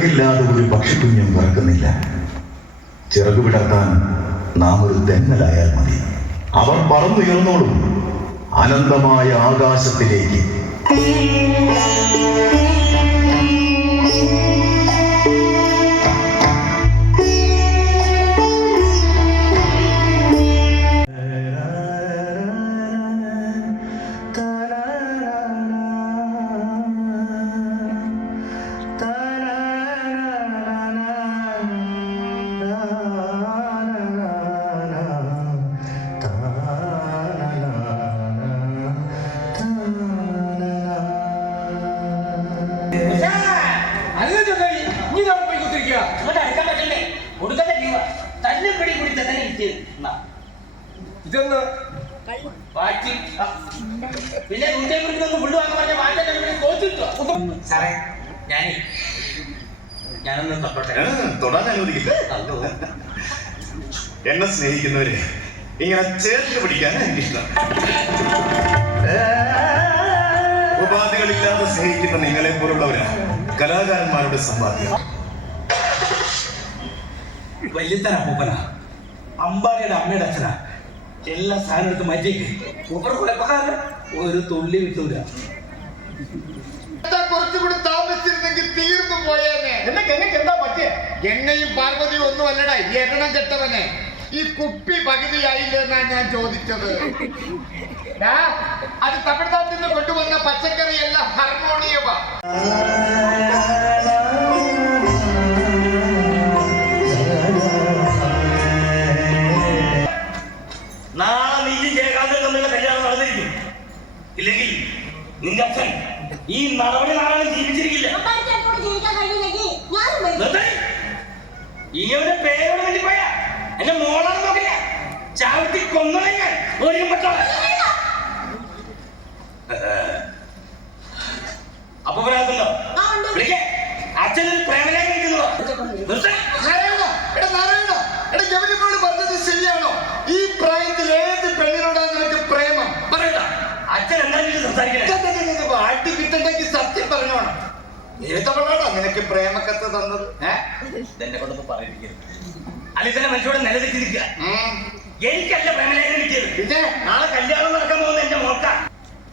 ചിറകില്ലാതെ ഒരു പക്ഷിക്കുഞ്ഞും പറക്കുന്നില്ല. ചിറകു വിടർത്താൻ നാം ഒരു തെന്നലായാൽ മതി. അവർ പറന്നുയർന്നോളും അനന്തമായ ആകാശത്തിലേക്ക്. തൊടാൻ അനുവദിക്കില്ല. എന്നെ സ്നേഹിക്കുന്നവരെ ഇങ്ങനെ ചേർത്ത് പിടിക്കാൻ എനിക്കിഷ്ടം. ഉപാധികളില്ലാതെ സ്നേഹിക്കുന്ന നിങ്ങളെ പോലുള്ളവരാണ് കലാകാരന്മാരുടെ സമ്പാദ്യം. വല്യത്തന അപ്പൂപ്പന, അമ്പാടിയുടെ അമ്മയുടെ അച്ഛനാ. എല്ലാ സാധനം എടുത്ത് മാറ്റിയേക്ക്. മൂപ്പർ കുഴപ്പക്കാരൻ ഒരു തുള്ളി വിട്ടൂല. കുറച്ചുകൂടി താമസിച്ചിരുന്നെങ്കിൽ തീർന്നു പോയേനെ. എന്നൊക്കെ എന്താ പറ്റിയ? എണ്ണയും പാർവതിയും ഒന്നും അല്ലടാ എരണം കെട്ടവനെ. ഈ കുപ്പി പകുതിയായില്ലെന്നാ ഞാൻ ചോദിച്ചത്. അത് തമിഴ്നാട്ടിൽ നിന്ന് കൊണ്ടുവന്ന പച്ചക്കറിയല്ല, ഹാർമോണിയമാ. നാളെ നീയും ജയകാന്തൻ തമ്മിലുള്ള കല്യാണം നടന്നിരിക്കും. ഇല്ലെങ്കിൽ നിന്റെ അച്ഛൻ ഈ നടപടി നാളെ ജീവിച്ചിരിക്കില്ല. ഇനിയുടെ പേരോട് വേണ്ടി പോയാ എന്റെ മോളാണ് നോക്കില്ല. ചവിട്ടി കൊന്നുകളയാൻ ഒരുമ്പത്തോളെ. അപ്പൊ പറയാത്തുണ്ടോ? വിളിക്കേ, അച്ഛനൊരു പ്രേമലേഖനം ഇരിക്കുന്നതോ? പറഞ്ഞത് ശരിയാണോ? ഈ പ്രായത്തിൽ ഏത് പെണ്ണിനോടാണ് നിനക്ക് പ്രേമം? പറയണ്ട. അച്ഛൻ എന്തായാലും സംസാരിക്കണേ. ആട്ടി കിട്ടണ്ടെങ്കിൽ സത്യം പറഞ്ഞോണം. ഏതവളാണോ നിനക്ക് പ്രേമക്കത്ത് തന്നത്? എന്നെ കൊണ്ടൊന്നും പറയിപ്പിക്കരുത്. അല്ലെങ്കിൽ തന്നെ മനുഷ്യരോട് നിലതെറ്റി നിൽക്കുക. എനിക്കല്ല പ്രേമലേഖനം കിട്ടിയത്. പിന്നെ നാളെ കല്യാണം നടക്കാൻ പോകുന്ന എന്റെ മോക്ക.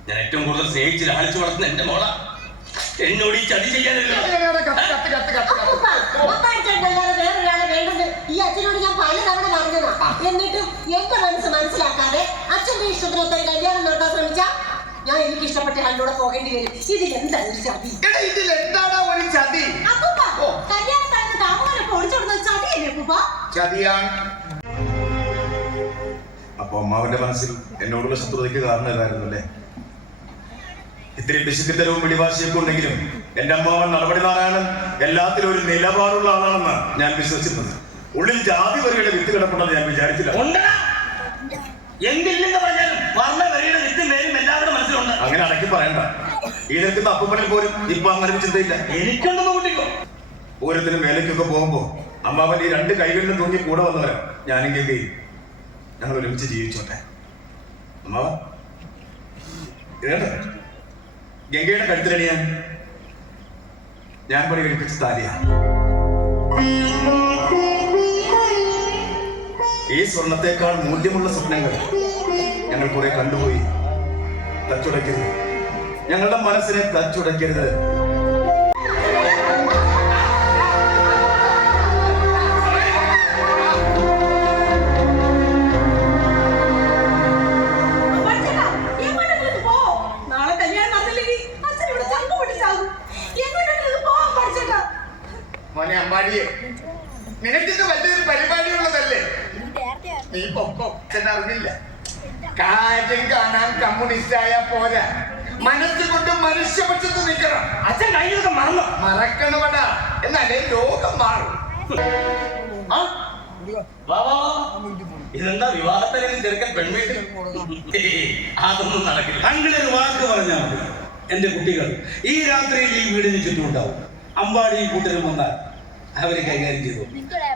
ഞാൻ ഏറ്റവും കൂടുതൽ സ്നേഹിച്ച് ലാളിച്ചു വളർത്തുന്ന എന്റെ മോള എന്നോട് ഈ ചതി ചെയ്യാനല്ലോ. ഈ അച്ഛനോട് ഞാൻ പലതവണ പറഞ്ഞതാ. എന്നിട്ടും എന്റെ മനസ്സ് മനസ്സിലാക്കാതെ അച്ഛന്റെ ഇഷ്ടത്തിനൊത്ത കല്യാണം നടത്താൻ ശ്രമിച്ചാ ഞാൻ എനിക്ക് ഇഷ്ടപ്പെട്ട ആളിലൂടെ പോകേണ്ടി വരും. ഇതിലെന്താ ഒരു ചതി? ഇതിലെന്താണോ ഒരു ചതി? കല്യാണത്തിന് താമരൊക്കെ ഒളിച്ചോടുന്ന ചതിയല്ലേ അപ്പൂപ്പ? ചതിയാണ്. അപ്പൊ അമ്മാവന്റെ മനസ്സിൽ എന്നോടുള്ള ശത്രുതയ്ക്ക് കാരണം ഇതായിരുന്നു അല്ലേ? ഇത്തിരി പിശുക്കിത്തരവും പിടിവാശിയൊക്കെ ഉണ്ടെങ്കിലും എന്റെ അമ്മാവൻ നടപടി നാരായണൻ എല്ലാത്തിലും ഒരു നിലപാടുള്ള ആളാണെന്ന് ഞാൻ വിശ്വസിച്ചിരുന്നത്. ഉള്ളിൽ ജാതി വരിയുടെ വിത്ത് കിടപ്പുണ്ടെന്ന് ഞാൻ വിചാരിച്ചില്ല. എന്തില്ലെന്ന് പറഞ്ഞാലും വർണ്ണ വരിയുടെ വിത്തും പേരും എല്ലാവരുടെ മനസ്സിലുണ്ട്. അങ്ങനെ അടക്കി പറയണ്ട. ഈ നിൽക്കുന്ന അപ്പൂപ്പനിൽ പോലും ഇപ്പൊ അങ്ങനെ ഒരു ചിന്തയില്ല. എനിക്കുണ്ടെന്ന് കൂട്ടിക്കോ. ഓരോരുത്തരും വേലയ്ക്കൊക്കെ പോകുമ്പോ അമ്മാവൻ ഈ രണ്ട് കൈകളിലും തൂങ്ങി കൂടെ വന്നവരാ. ഞാനും ഗംഗയും ഞങ്ങൾ ഒരുമിച്ച് ജീവിച്ചോട്ടെ. അമ്മാവ ഇതേണ്ട ഗംഗയുടെ കഴുത്തിലണിയാൻ ഞാൻ പണി കഴിപ്പിച്ച താലിയാ. ഈ സ്വർണത്തെക്കാൾ മൂല്യമുള്ള സ്വപ്നങ്ങൾ ഞങ്ങൾ കുറെ കണ്ടുപോയി. തച്ചുടയ്ക്കരുത്, ഞങ്ങളുടെ മനസ്സിനെ തച്ചുടയ്ക്കരുത്. മോനെ അമ്പാടിയെ, നിനക്കിത് വലിയൊരു പരിപാടിയുള്ളതല്ലേ? നീ പൊക്കോ, അറിഞ്ഞില്ല. കാര്യം കാണാൻ കമ്മ്യൂണിസ്റ്റ് ആയാ പോരാ, മനസ്സുകൊണ്ട് മനുഷ്യപക്ഷത്ത് നിൽക്കണം. അച്ഛൻ കഴിഞ്ഞതൊക്കെ മറന്നോ? മറക്കണവടാ, എന്നാലേ ലോകം മാറും. ഇതെന്താ വിവാഹത്തിലേക്ക് ചെറുക്കൻ പെൺവീട്ടിൽ? അതൊന്നും നടക്കില്ല. അങ്ങനെ ഒരു വാക്ക് പറഞ്ഞാൽ മതി. എന്റെ കുട്ടികൾ ഈ രാത്രിയിൽ ഈ വീടിന് ചുറ്റുമുണ്ടാവും. അമ്പാടി കൂട്ടരും വന്നാൽ അവരെ കൈകാര്യം ചെയ്തു.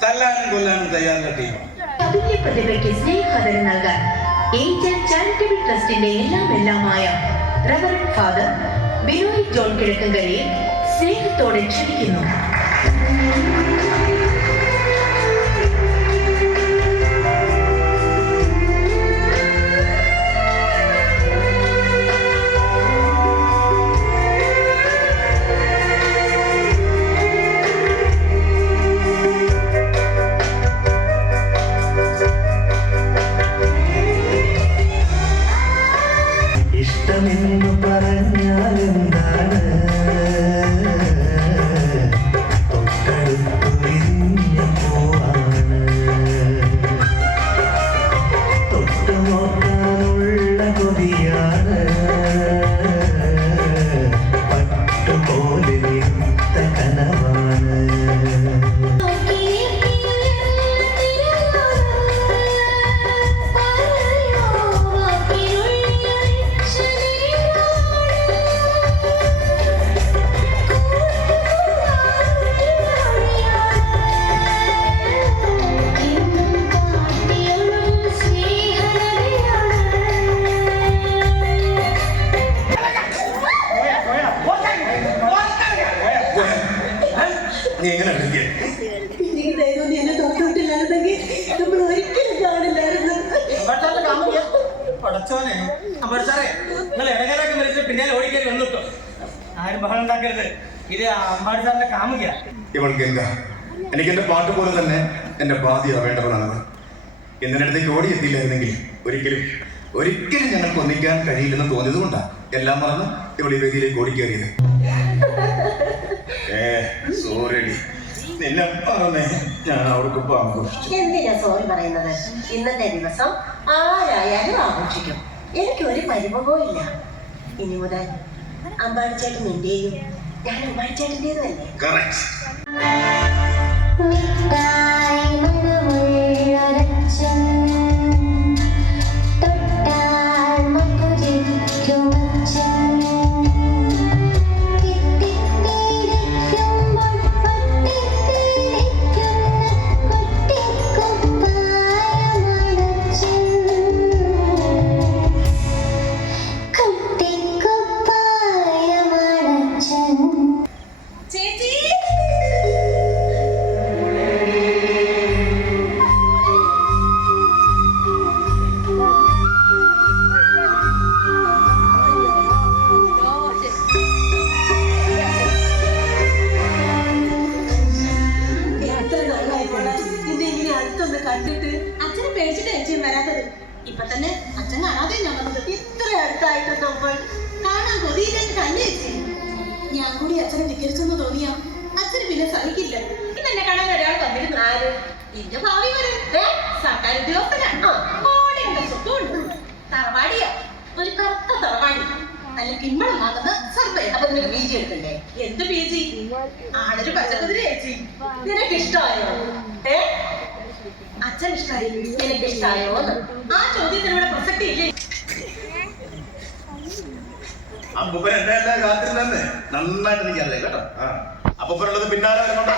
തല്ലാനും കൊല്ലാനും തയ്യാറുള്ള ടീമാണ്. അതുല്യ പ്രതിഭയ്ക്ക് സ്നേഹാദരം നൽകാൻ ഏഞ്ചൽ ചാരിറ്റബിൾ ട്രസ്റ്റിന്റെ എല്ലാമായ റവറന്റ് ഫാദർ ബിനോയ് ജോൺ കിഴക്കങ്കരയെ സ്നേഹത്തോടെ ക്ഷണിക്കുന്നു. ഇഷ്ടമെന്നു പറഞ്ഞാലെന്താണ് തൊട്ടടുത്തു വിരിഞ്ഞ പൂവാണ് തൊട്ടു നോക്കാനുള്ള കൊതിയാണ് പട്ടുപോലെ നിത്ത കനവാണ് നീ എങ്ങനെ വിളിക്കുക? എനിക്ക് ദൈവം എന്നെ തൊട്ടിട്ടില്ലായിരുന്നെങ്കിൽ നമ്മൾ ഒരിക്കലും കാണില്ലായിരുന്നു. പടച്ചോനെ അമ്പർ സാറേ, നിങ്ങൾ ഇടകലൊക്കെ മരിച്ചിട്ട് പിന്നെ ഓടിക്കൽ വന്നിട്ടോ. ആരും ബഹളം ഉണ്ടാക്കരുത്. ഇത് അമ്പാടി സാറിന്റെ കാമുക. ഇവൾ ഗംഗ എനിക്ക് എന്റെ പാട്ട് പോലെ തന്നെ എന്റെ ബാധ്യത. ഇന്നലെ അടുത്തേക്ക് ഓടിയെത്തിയില്ലായിരുന്നെങ്കിൽ ഒരിക്കലും ഞങ്ങൾക്ക് ഒന്നിക്കാൻ കഴിയില്ലെന്ന് തോന്നിയത് കൊണ്ടാണ് എല്ലാം മറന്ന് ഇവൾ ഈ വേദിയിലേക്ക് ഓടിക്കേറിയത്. സോറി, നിന്നെ പറഞ്ഞേ ഞാൻ അവർക്കിപ്പോ ആഘോഷിച്ചു. എന്തിനാ സോറി പറയുന്നത്? ഇന്നത്തെ ദിവസം ആരായാലും ആഘോഷിക്കും. എനിക്കൊരു പരിഭവവും ഇല്ല. ഇനി മുതൽ അമ്പാടിച്ചേട്ടൻ എന്റെയും ഞാൻ അമ്പാടിച്ചേട്ടൻ്റെതും അല്ലേ? കറക്റ്റ്. കണ്ടിട്ട് അച്ഛനെ പേടിച്ചിട്ട് ചേച്ചിയും വരാത്തത്. ഇപ്പൊ തന്നെ അച്ഛൻ കാണാതെ ഞാൻ വന്നത്. ഇത്ര അടുത്തായിട്ട് നമ്മൾ കാണാൻ കൊതിയിലേക്ക് തന്നെ ചേച്ചി. ഞാൻ കൂടി അച്ഛനെ ധിക്കരിച്ചെന്ന് തോന്നിയാ അച്ഛന് പിന്നെ സഹിക്കില്ല. ഇന്നെ കാണാൻ ഒരാൾ വന്നിരുന്നു. ആര്? എന്റെ ഭാവി വരും സർക്കാർ ഉദ്യോഗസ്ഥനാ. കോടിയുടെ സ്വത്തുണ്ട്. തറവാടിയാ, ഒരു കറുത്ത തറവാടി. നല്ല കിമ്മളമാകുന്ന സർവേ. അപ്പൊ നിനക്ക് പി ജി എടുക്കണ്ടേ? എന്ത് പി ജി? ആളൊരു പച്ചക്കുതിര ചേച്ചി. നിനക്ക് ഇഷ്ടമായോ? അച്ഛൻ ഇഷ്ടമായി, നിനക്ക് ഇഷ്ടമായോ? ആ ചോദ്യത്തിന് ഇവിടെ പ്രസക്തി ഇല്ലേ? അപ്പൂപ്പൻ എന്റെ എല്ലാ കാത്തിരുന്നെ നന്നായിട്ട് എനിക്കറിയാം കേട്ടോ. അപ്പൂപ്പനുള്ളത് പിന്നാലെ വരുന്നുണ്ടോ?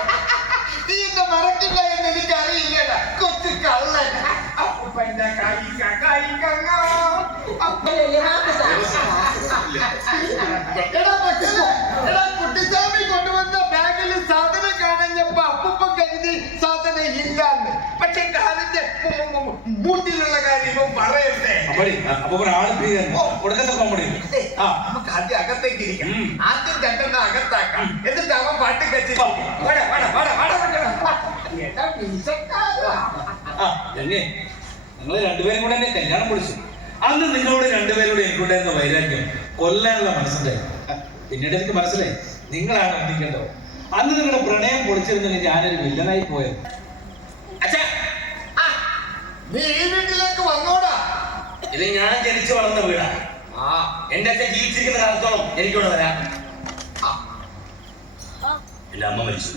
നീ എന്നെ മറക്കില്ല എന്ന് എനിക്ക് അറിയില്ലടാ കൊച്ചു കള്ളൻ. അപ്പൂപ്പന്റെ കുട്ടിസ്വാമി കൊണ്ടുവന്ന ബാഗിൽ സാധനം കാണഞ്ഞപ്പോ അപ്പൂപ്പൻ കരുതി സാധനം ഇല്ലാന്ന്. പക്ഷെ കാലിന്റെ ബൂട്ടിലുള്ള കാര്യം പറയട്ടെ. നമുക്ക് ആദ്യം അകത്തേക്ക് ഇരിക്കാം. ആദ്യം രണ്ടെണ്ണം അകത്താക്കാം, എന്നിട്ട് അവൻ പാട്ട് കച്ചി. നിങ്ങൾ രണ്ടുപേരും കൂടെ എന്നെ കല്യാണം പൊളിച്ചു. അന്ന് നിങ്ങളോട് രണ്ടുപേരോട് എനിക്കുണ്ടായിരുന്ന വൈരാഗ്യം കൊല്ലാനുള്ള മനസ്സുണ്ടായിരുന്നു. പിന്നീട് എനിക്ക് മനസ്സിലായി നിങ്ങളാണ് ഒന്നിക്കേണ്ടത്. അന്ന് നിങ്ങളുടെ പ്രണയം പൊളിച്ചിരുന്നെങ്കിൽ ഞാനൊരു വില്ലനായി പോയത്. നീ ഈ വീട്ടിലേക്ക് വന്നോടാ. ഇത് ഞാൻ ജനിച്ചു വളർന്ന വീടാ. എന്റെ അച്ഛൻ ജീവിച്ചിരിക്കുന്ന കാലത്തോളം എനിക്കിവിടെ വരാം. എന്റെ അമ്മ മരിച്ചു,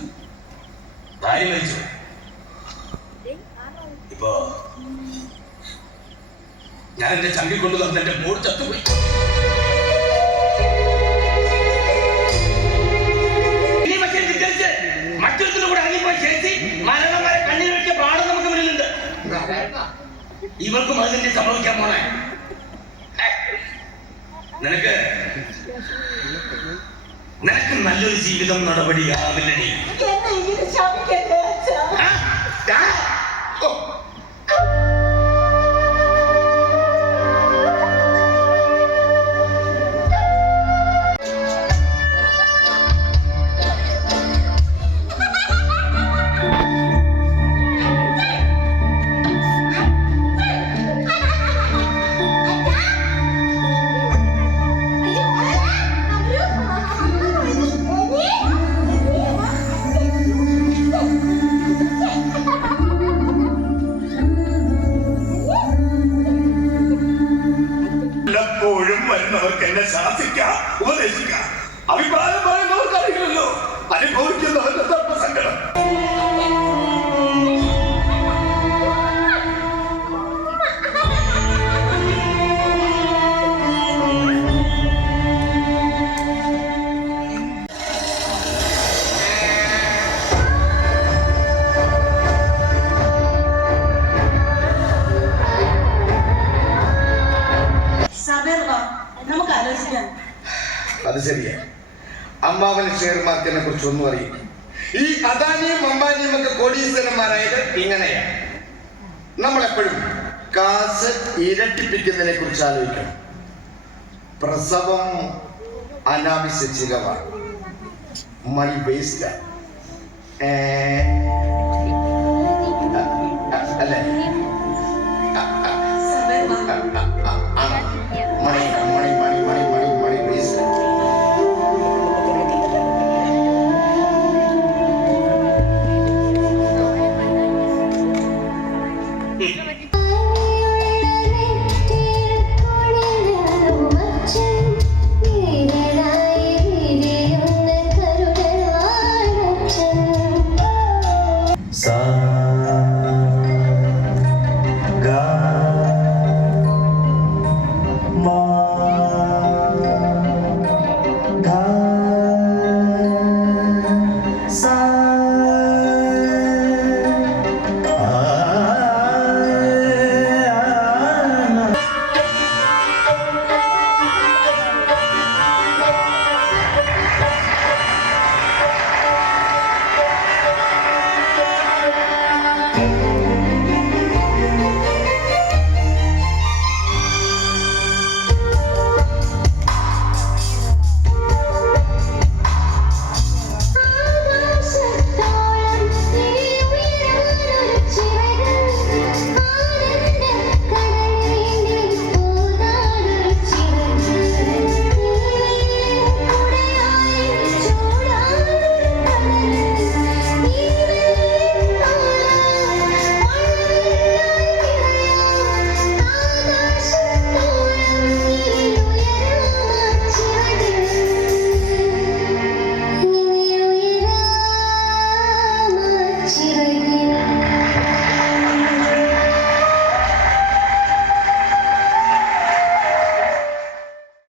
ഭാര്യ മരിച്ചു, ഇപ്പോ ഞാൻ എന്റെ ചങ്കിൽ കൊണ്ടു തന്ന എന്റെ മോൾ ചത്തുപോയി. മറ്റൊരുത്തിനും കൂടെ ഇറങ്ങിപ്പോയി ചേച്ചി മരണം വരെ കണ്ണീർ വെച്ച പാഠം നമുക്ക് മുന്നിലുണ്ട്. ഇവർക്കും അതിന്റെ സംഭവിക്കാൻ പോണേ. നിനക്ക് നല്ലൊരു ജീവിതം നടപടിയാവില്ലടി. അമ്മാവന് ഷെയർ മാർക്കറ്റിനെ കുറിച്ച് ഒന്നും അറിയില്ല. ഈ അദാനിയും അംബാനിയും ഒക്കെ കോടീശ്വരന്മാരായത് ഇങ്ങനെയാണ്. നമ്മളെപ്പോഴും കാശ് ഇരട്ടിപ്പിക്കുന്നതിനെ കുറിച്ച് ആലോചിക്കണം. പ്രസവം അനാവശ്യ ചിലവാണ്, മണി വേസ്റ്റ്.